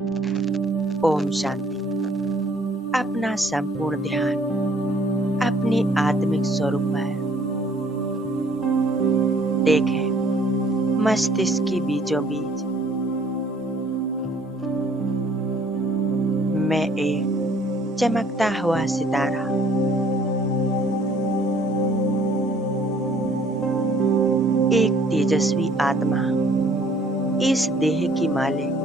ओम शांति। अपना संपूर्ण ध्यान अपने आत्मिक स्वरूप पर देखें। मस्तिष्क के बीचों बीच मैं एक चमकता हुआ सितारा, एक तेजस्वी आत्मा, इस देह की मालिक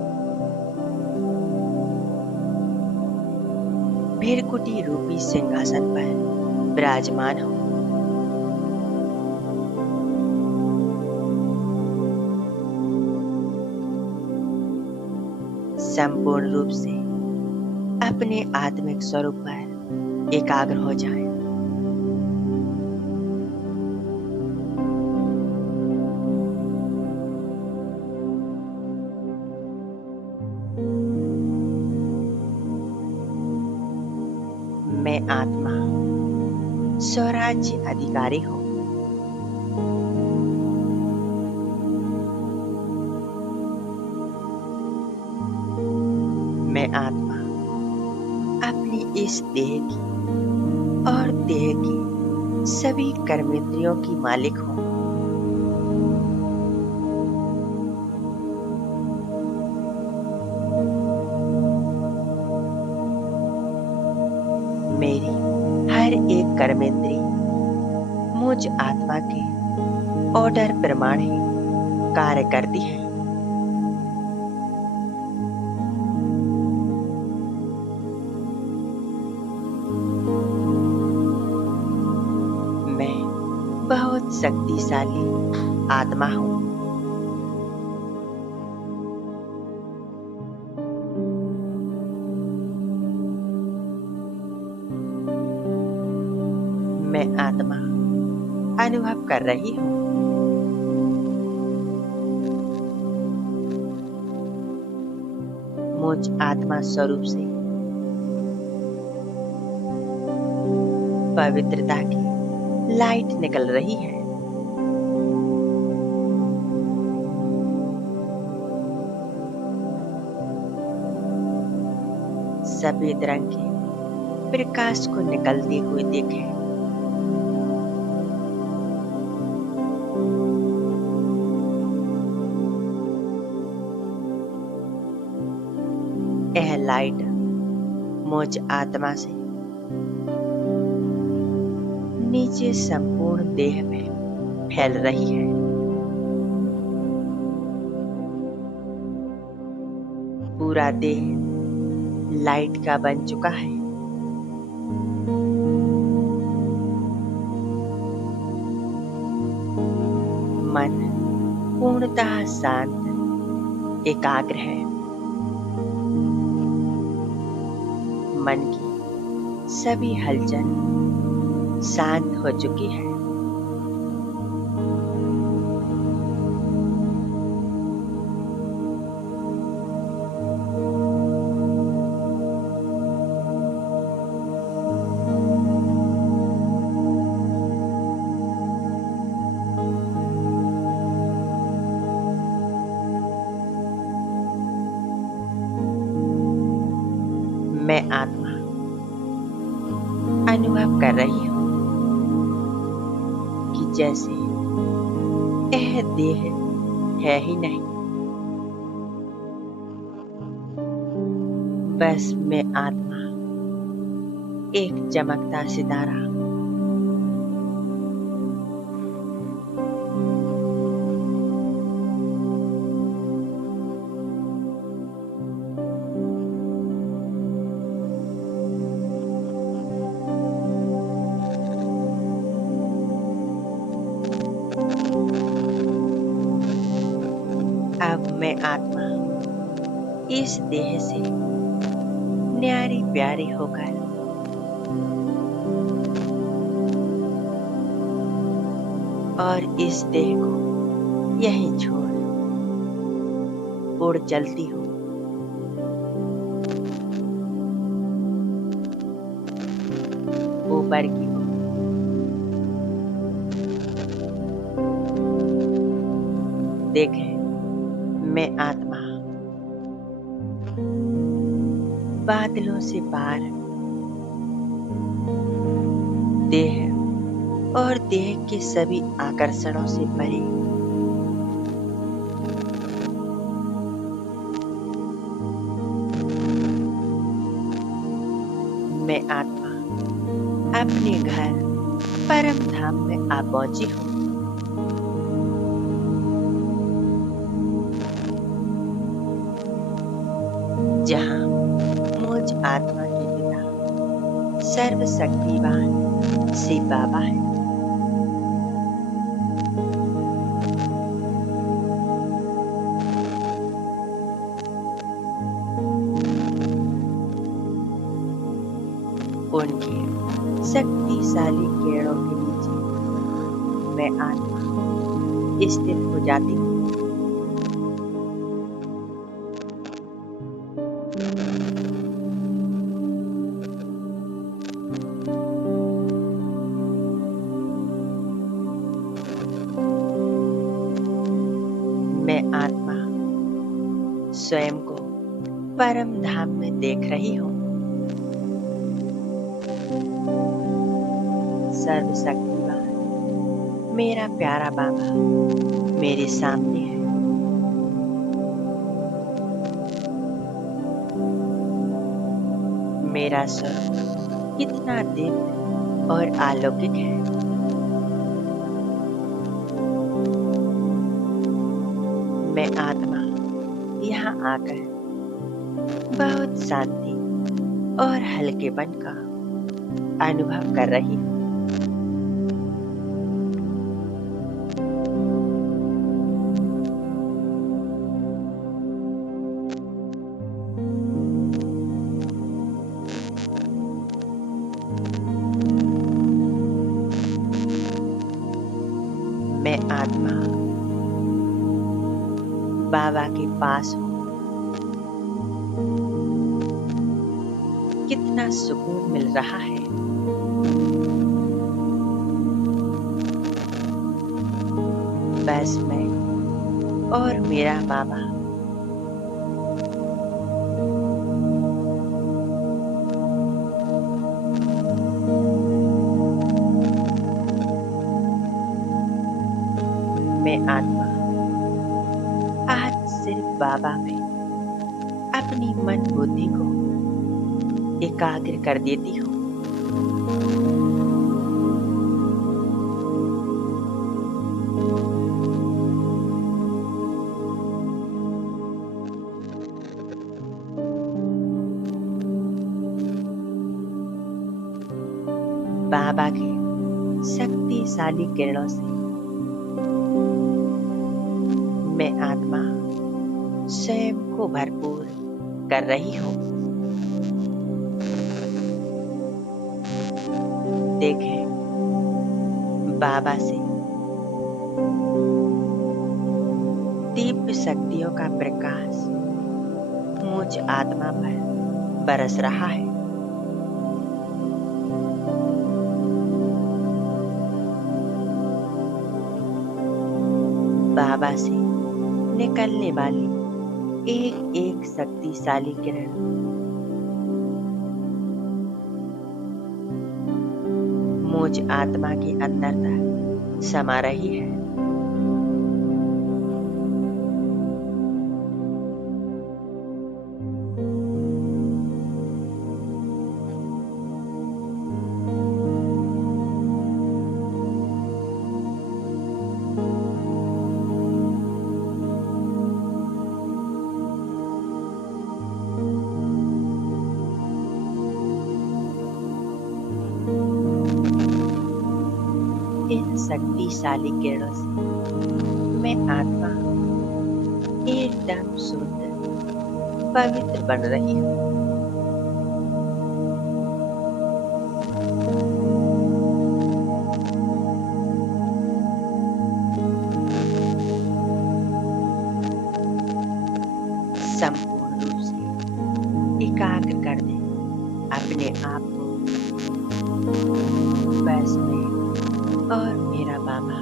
भृकुटी रूपी सिंहासन पर विराजमान हूँ। संपूर्ण रूप से अपने आत्मिक स्वरूप पर एकाग्र हो जाएं। मैं आत्मा स्वराज्य अधिकारी हूँ। मैं आत्मा अपनी इस देह की और देह की सभी कर्मेंद्रियों की मालिक हूँ। मेरी हर एक कर्मेंद्री मुझ आत्मा के ऑर्डर प्रमाण ही कार्य करती है। मैं बहुत शक्तिशाली आत्मा हूँ। मैं आत्मा अनुभव कर रही हूँ। मुझ आत्मा स्वरूप से पवित्रता की लाइट निकल रही है। सफेद रंग के प्रकाश को निकलते हुए देखें। यह लाइट मुझ आत्मा से नीचे संपूर्ण देह में फैल रही है। पूरा देह लाइट का बन चुका है। मन पूर्णतः शांत एकाग्र है। मन की सभी हलचल शांत हो चुकी है। मैं आत्मा अनुभव कर रही हूँ कि जैसे यह देह है ही नहीं, बस मैं आत्मा एक चमकता सितारा, अब मैं आत्मा इस देह से न्यारी प्यारी होकर और इस देह को यहीं छोड़ उड़ चलती हूँ। ऊपर की ओर देखें। मैं आत्मा बादलों से पार, देह और देह के सभी आकर्षणों से परे, मैं आत्मा अपने घर परम धाम में आ पहुंची हूँ। जहाँ मुझ आत्मा के पिता सर्वशक्तिवान शिव बाबा है। उनके शक्तिशाली किरणों के नीचे मैं आत्मा स्थिर हो जाती हूँ। मैं आत्मा स्वयं को परम धाम में देख रही हूँ। सर्वशक्तिवान मेरा प्यारा बाबा मेरे सामने है। मेरा स्वरूप कितना दिव्य और अलौकिक है। मैं आत्मा यहाँ आकर बहुत शांति और हल्केपन का अनुभव कर रही हूँ। मैं आत्मा बाबा के पास हूँ। कितना सुकून मिल रहा है। बस मैं और मेरा बाबा मैं आत्मा आज सिर्फ बाबा में अपनी मन बुद्धि को एकाग्र कर देती हूँ। बाबा के शक्तिशाली किरणों से मैं आत्मा स्वयं को भरपूर कर रही हूँ। देखें, बाबा से दिव्य शक्तियों का प्रकाश मुझ आत्मा पर बरस रहा है। बाबा से निकलने वाली एक एक शक्तिशाली किरण मुझ आत्मा के अंदर तक समा रही है। इन शक्तिशाली किरणों से मैं आत्मा एकदम सुंदर पवित्र बन रही हूँ। संपूर्ण रूप से एकाग्र कर दें अपने आप को। बस मैं और मेरा बाबा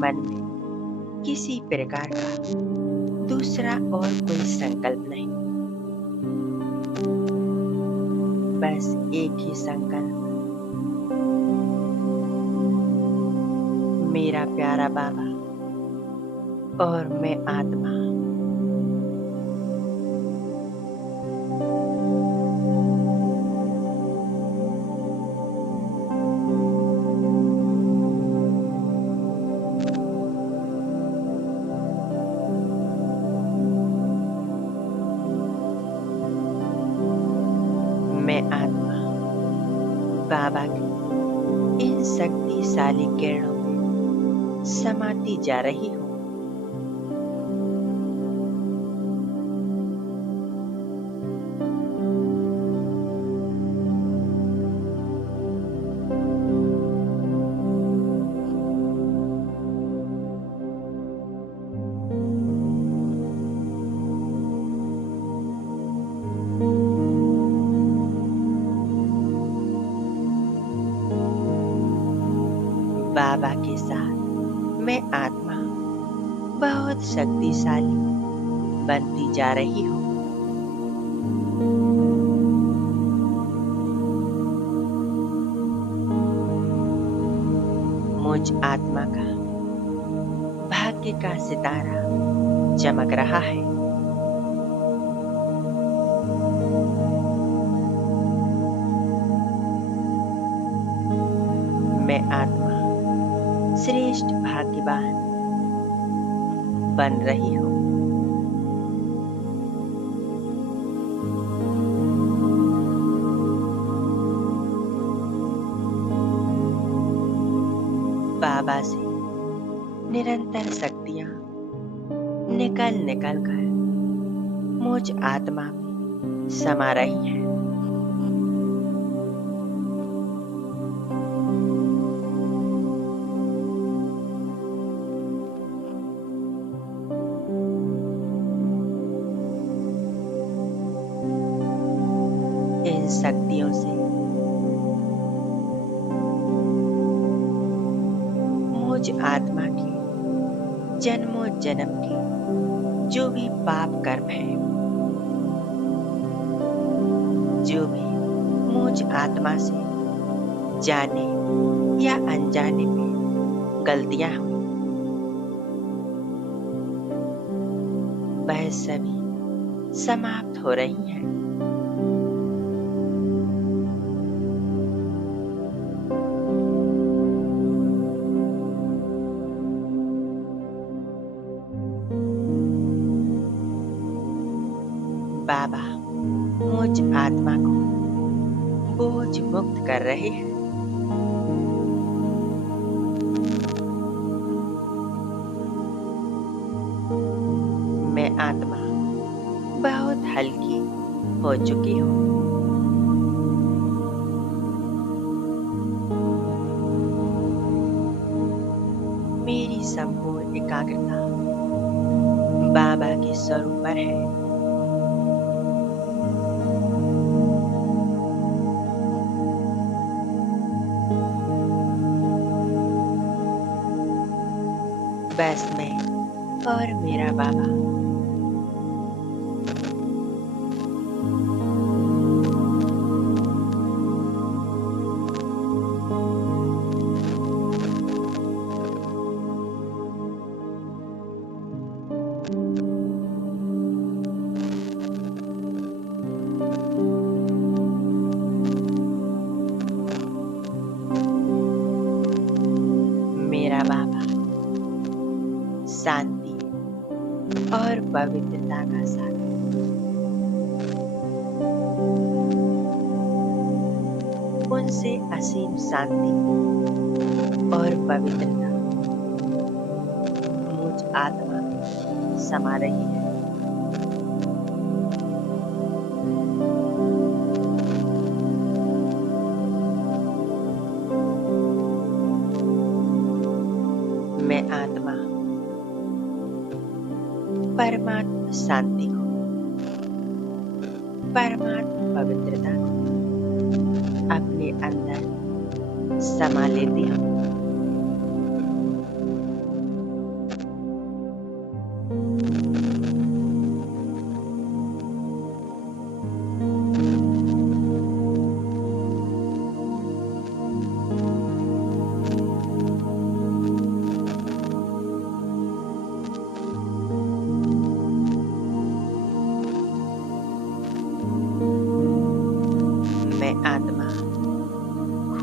मन में किसी प्रकार का दूसरा और कोई संकल्प नहीं, बस एक ही संकल्प, मेरा प्यारा बाबा और मैं आत्मा। मैं आत्मा बाबा की इन शक्तिशाली किरणों में समाती जा रही हूँ। बाबा के साथ मैं आत्मा बहुत शक्तिशाली बनती जा रही हूँ। मुझ आत्मा का भाग्य का सितारा चमक रहा है। मैं आत्मा श्रेष्ठ भाग्यवान बन रही हूँ। बाबा से निरंतर शक्तियाँ निकल निकल कर मुझ आत्मा में समा रही हैं। इन शक्तियों से मुझ आत्मा के जन्मों जन्म के जो भी पाप कर्म है, जो भी मुझ आत्मा से जाने या अनजाने में गलतियां हुई, वह सभी समाप्त हो रही हैं। बाबा मुझ आत्मा को बोझ मुक्त कर रहे हैं। मैं आत्मा बहुत हल्की हो चुकी हूँ। मेरी संपूर्ण एकाग्रता बाबा के स्वरूप पर है। बस मैं और मेरा बाबा मेरा बाबा शांति और पवित्रता का सागर, उनसे असीम शांति और पवित्रता मुझ आत्मा में समा रही है। मैं आत्मा परमात्मा शांति को, परमात्मा पवित्रता को अपने अंदर समा लेती हूँ।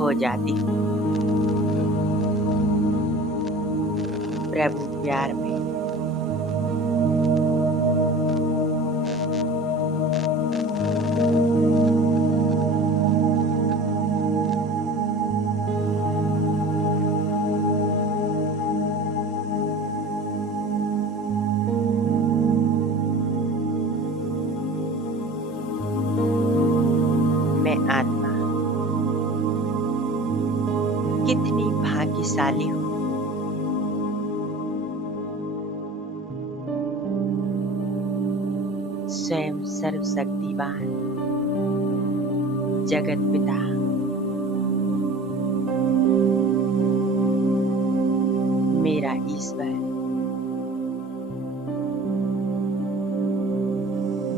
खो जाती हूँ प्रभु प्यार में। मैं आत्मा कितनी भाग्यशाली हूँ। स्वयं सर्वशक्तिवान जगत पिता मेरा ईश्वर,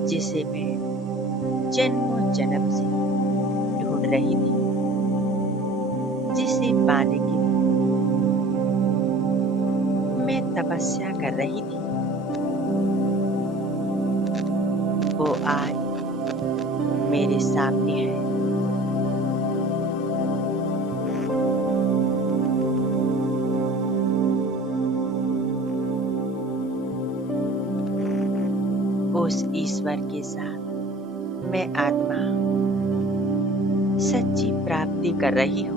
जिसे मैं जन्मों जन्म से ढूंढ रही थी, जिसे पाने के लिए मैं तपस्या कर रही थी, वो आज मेरे सामने है। उस ईश्वर के साथ मैं आत्मा सच्ची प्राप्ति कर रही हूँ।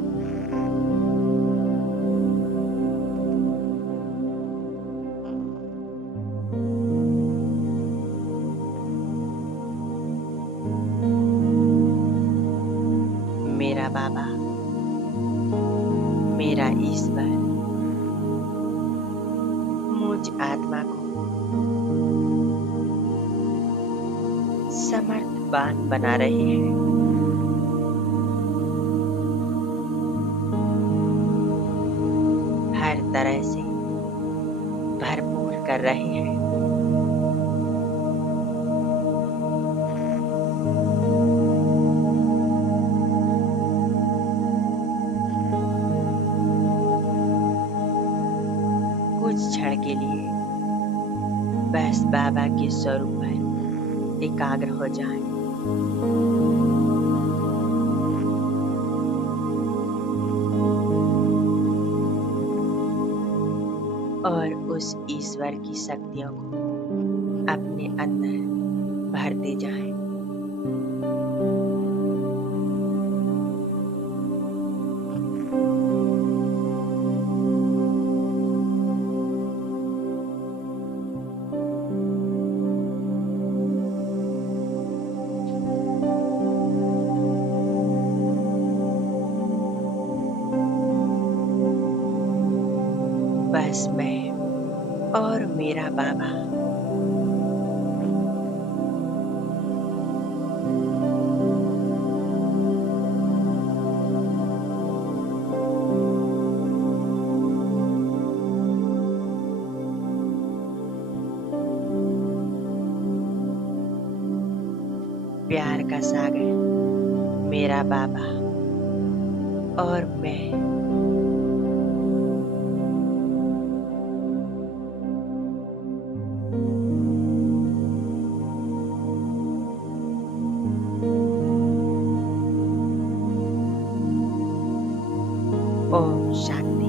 मेरा बाबा, मेरा ईश्वर मुझ आत्मा को समर्थवान बना रहे हैं। हर तरह से भरपूर कर रहे हैं। कुछ क्षण के लिए बस बाबा के स्वरूप पर एकाग्र हो जाएं। और उस ईश्वर की शक्तियों को अपने अंदर भरते जाएं। बस मैं और मेरा बाबा प्यार का सागर मेरा बाबा और मैं ओम शांति।